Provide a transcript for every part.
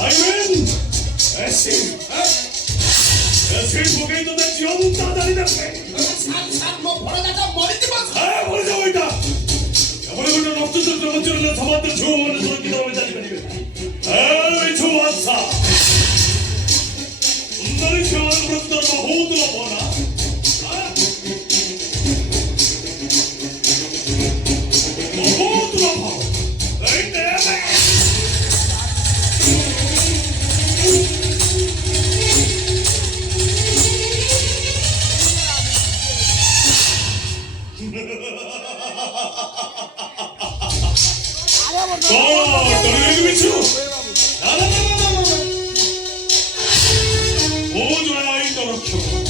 아이는 애신 애신 목에 있는 내 지원 따다리다 산뭐 벌어다가 머리 띠고 아 머리 잡고 있다 머리를 없어서 저번주는 사만들 좋아하는 소리 기다리고 있다니까 아 좋았어 운전이 평안을 부르던 뭐 호두가 뭐나 호두가 뭐 에이 내가 너희 미쳐 오조라 아이들을 켜고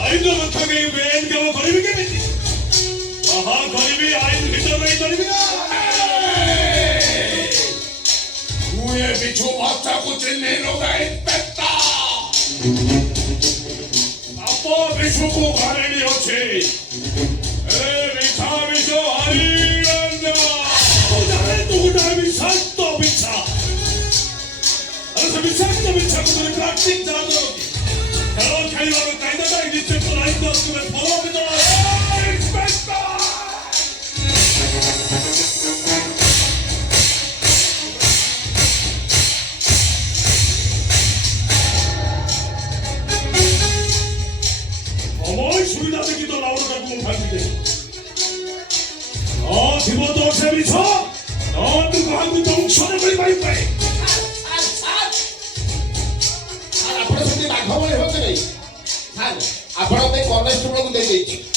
아이들을 켜게 웬가와 거리를 깨매지 아하 거리비 아이들 미쳐라이 거리비가 후에 미쳐 왔다고 제내로가 했다 아빠 미쳐고 가래미였지 에 미쳐 아니란다 오자래 누구나 미쳤다 미쳐 알아서 미쳤다 미쳐고 그래 깍진 자들 그런 가이와는 가이다가 이제 ጭ고 나이도 없으면 벌어보자 에이 스페스다 어머이 술이 나대기도 나오는 구멍 발굴돼 너 집어도 재미쳐 너 누구 한국 동천을 바이바이 산 앞으로 손님 막혀버려 형들이 산 앞으로 내 건너시으로 내려있지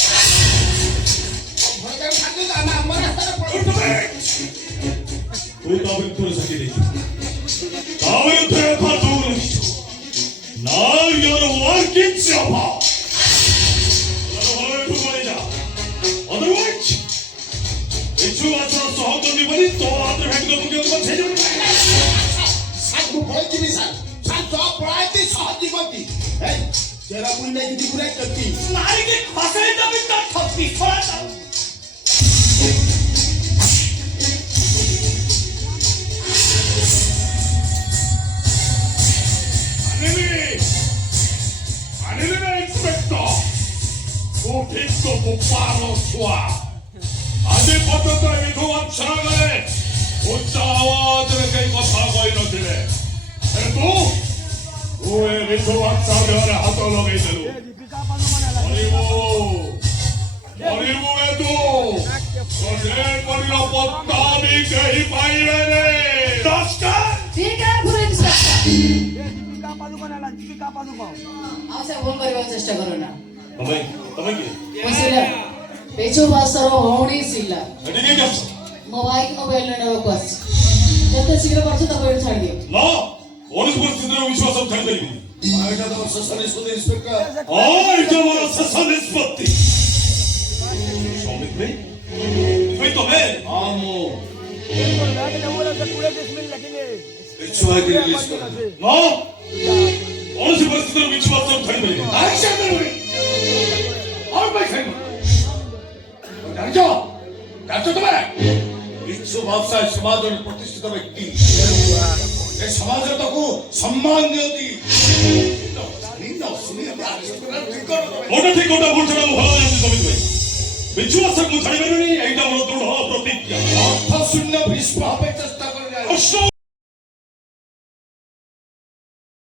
벌어다가 산도 안 말았다가 그 나부터를 사게 되지 나부터의 파도는 나 여러 왕겠지 아파 여러 그만이자 otherwise 대충 맞춰서 엉덩이 버린 또 아들 행동 구경만 제대로 산도 벌집이 산도 벌한테 서지거디 에이 제가 물내기지 그랬겠지 나에게 화살담을 터피 소란다 아내는 엑스펙터 소픽도 목바로 수아 아들 버튼다임이 동안 차가네 혼자와 들에게 못하고 이런데 그래도 후에 미소와 차별을 하도록 해주고 머리무에도 내 머리로 뻗다미 게임 바이레네 다스카 Tika puri disakta. Apa Asa phone गरिବାକୁ चेष्टा गरौ न तपाईँ के बसेर पेचो बासर होडी सिल्ला अनि के गर्छ मोबाइल मोबाइल ननको बस जति शीघ्र पर्छ तपाईहरु छाडिदियो ल अरू परिस्थितिमा विश्वास छैन मार्का त ससनिस्पति inspector Tomorrow sa nispatti. Somit में? Wait a minute. आमो Pichuai के रिलीज कर No. 어느 परिस्थितिमा विश्वास छैन और भाई खाई जानो विश्व भाषा समाज और प्रतिष्ठित व्यक्ति ये समाज को सम्मान दियोती ଗୋଟେ ଠିକ ଗୋଟେ ଭୁଲ ସେଟା ମୁଁ ଭଲ ଜାଣିଛି ସମିତ ଭାଇ ବିଶ୍ୱାସକୁ ଛାଡ଼ିପାରିବେନି ଏଇଟା ମୋର ଦୃଢ଼ ପ୍ରତିଜ୍ଞା अर्थ शून्य विश्व चेष्टा कर